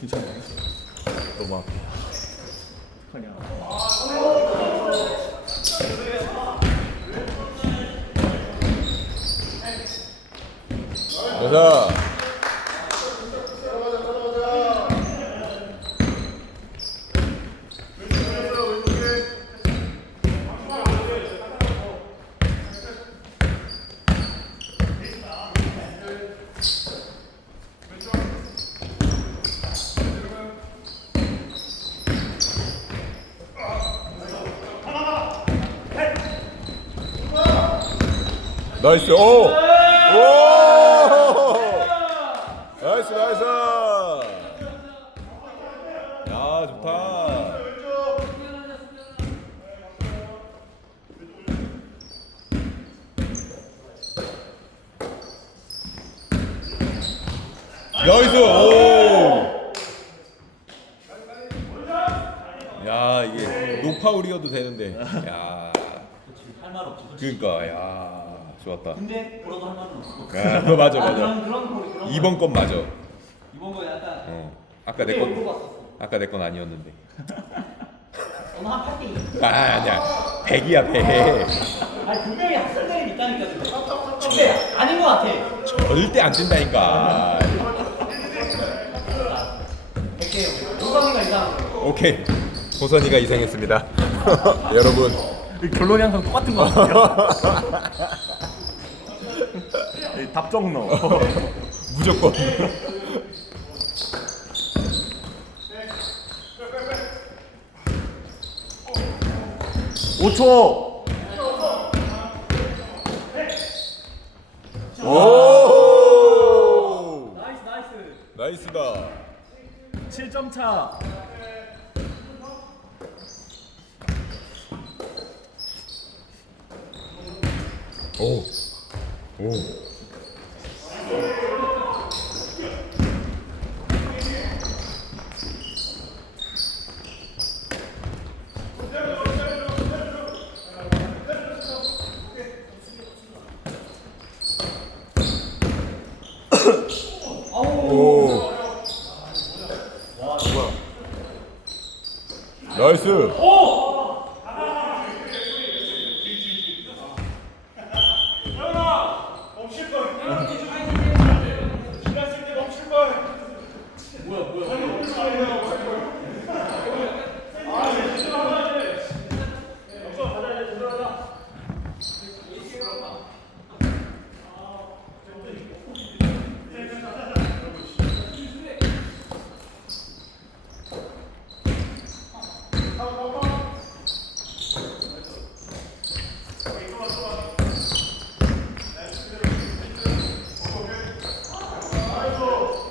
괜찮아요? 너무 앞이야. 어떡하냐. 가자. 나이스. 오. 오. 나이스 나이스. 야 좋다. 나이스. 오. 야 이게 노파울이어도 되는데. 야. 할말 없지. 그러니까 야 좋았다. 근데 보러도 할 말은 없어. 야, 그거 맞아 아, 맞아. 그런 그런 거 그런. 이번 건 맞아. 거. 이번 거 약간. 어. 아까 내 그때 건 물어봤었어. 아까 내 건 아니었는데. 오늘 한 8대 2. 아 아니야. 100이야 100. 아니 분명히 학생들이 있다니까. 근데 아닌 것 같아. 절대 안. 100개. 노선이가 이상한 거. 오케이. 호선이가 이상했습니다. 여러분 결론이 항상 똑같은 것 같아요. 이 답정너. 무조건. 오초 오. 나이스 나이스. 나이스다. 7점 차. 오. 오. 오. 뭐야? 나이스.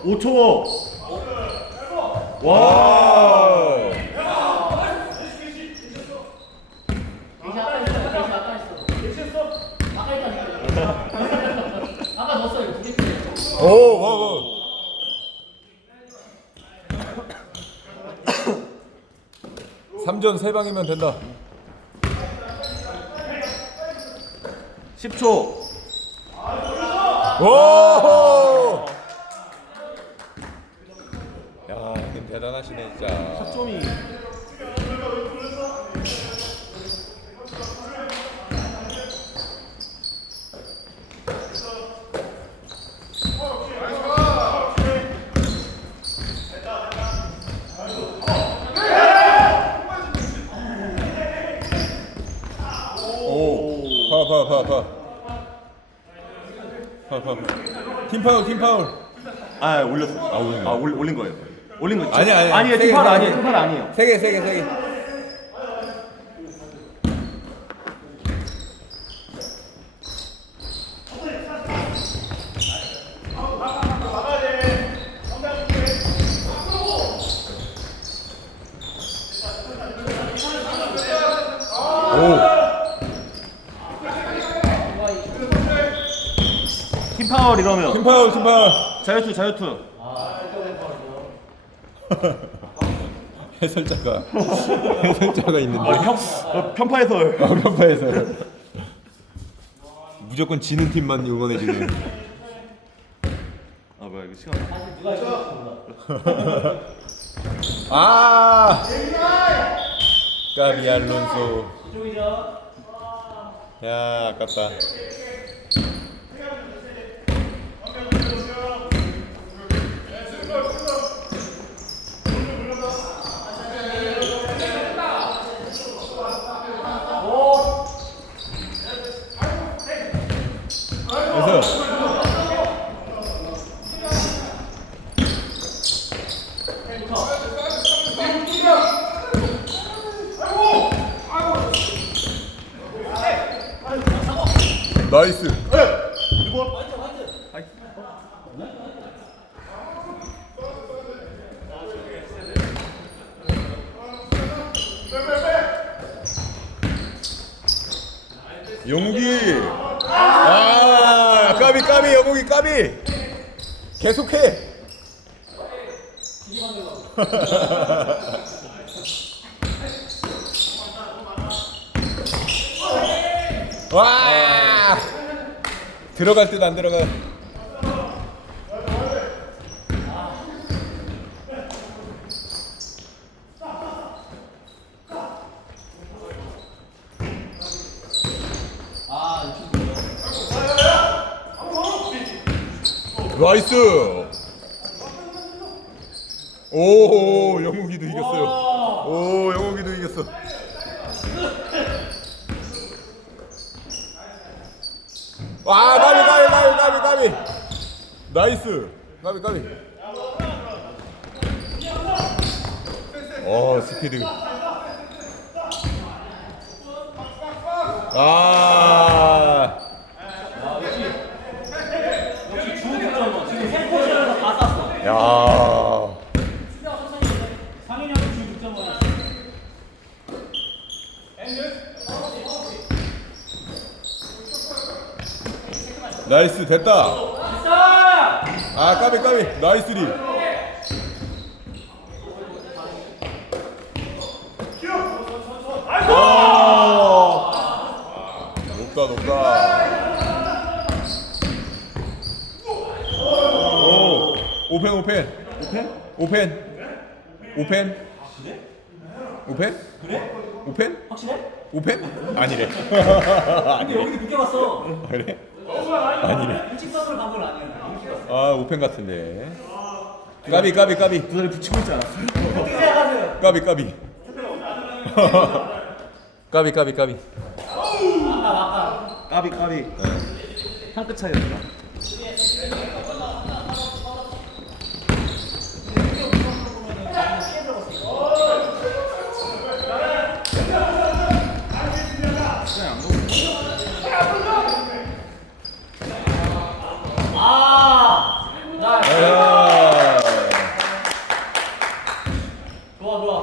오초 와. 오, 와, 와. 삼전세 방이면 된다. 10초. 오! 야, 힘 대단하시네 진짜. 점이 오, 파, 파, 파, 파. 파, 파, 파. 팀 파울, 팀 파울. 아 올렸어. 아, 올린. 아 올, 올린 거예요. 올린 거. 있죠? 아니야, 아니야. 아니에요. 팀팔. 아니에요. 팀팔 아니에요. 세 개, 세 개, 세 개. 오. 팀 파울 팀 파울. 자유투 자유투. 해설자가 해설자가 있는데. 어, 편, 어. 어, 편파에서 무조건 지는 팀만 응원해 주는. 아 뭐야 이거 시간. 아! 까비 알론소. 야, 아깝다. 그래서 나이스. 아, 까비 영욱이 까비. 계속해. 와! 들어갈 듯 안 들어가. 아 이거 나이스. 오, 영욱이도 이겼어요. 오, 영욱이도 이겼어. 와, 까비 까비 까비 까비 까비. 나이스. 까비 까비. 어, 스피드. 아. 역시 주득점은 지금 샘포지에서 다 쐈어. 야. 나이스 됐다. 자! 아 까비 까비 나이스 리. 아. 높다 높다. 오 오펜 오펜 오펜? 오펜 오펜 오펜 그래? 오펜 확실해? 오펜 아니래. 근데 여기도 늦게 왔어. 그래? 아니래. 일찍 서브를 간건 아니야. 아 오펜 같은데. 까비 까비 까비 두 다리 붙이고 있지 않았어? 어떻게 생각하세요? 까비 까비. 까비 까비 까비. 까비 까비 한 끗 차이였다 아! 나 야. 좋아 좋아.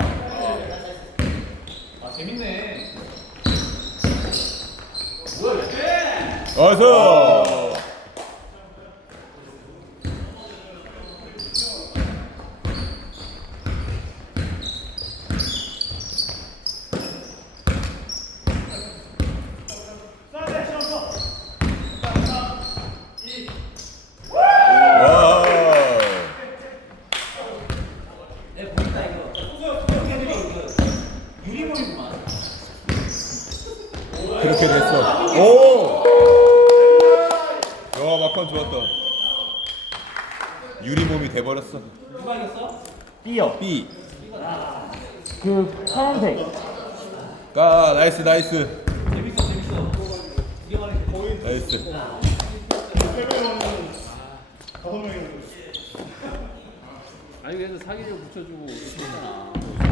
아 재밌네. 뭐야 이렇게? 어서. 와. 내 보니까 이거 애들이 그 유리물이구만. 그렇게 됐어. 오. 야 막판 좋았다. 유리 몸이 돼버렸어. 누가 이겼어? 삐어 B. 그 파란색 가 나이스 나이스 재밌어 재밌어. 이게 나이스. 아니 그래서 사기를 붙여주고 했잖아.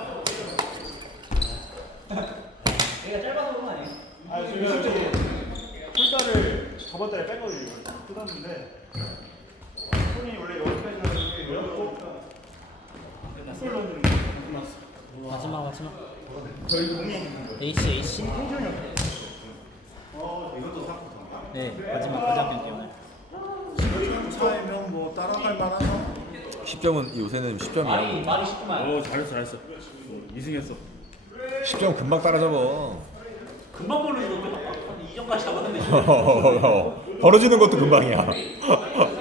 얘가 짧아서 그런 거 아니야? 아, 지금 실제 풀자를 저번 달에 뺐거든요. 뜯었는데 손이 원래 여기까지 나는데 열었고 풀 넣는 마지막 마지막 저희 공이 있는 거. AC AC 어, 이것도 사고 네 마지막 가장 때문에 차이면 뭐 따라갈 만하나? 10점은 요새는 10점이야. 말이 말이 쉽구만. 오 잘했어 잘했어 이승했어 10점 금방 따라잡아. 금방 벌어지던데 막 2점까지 잡았는데 벌어지는 것도 금방이야.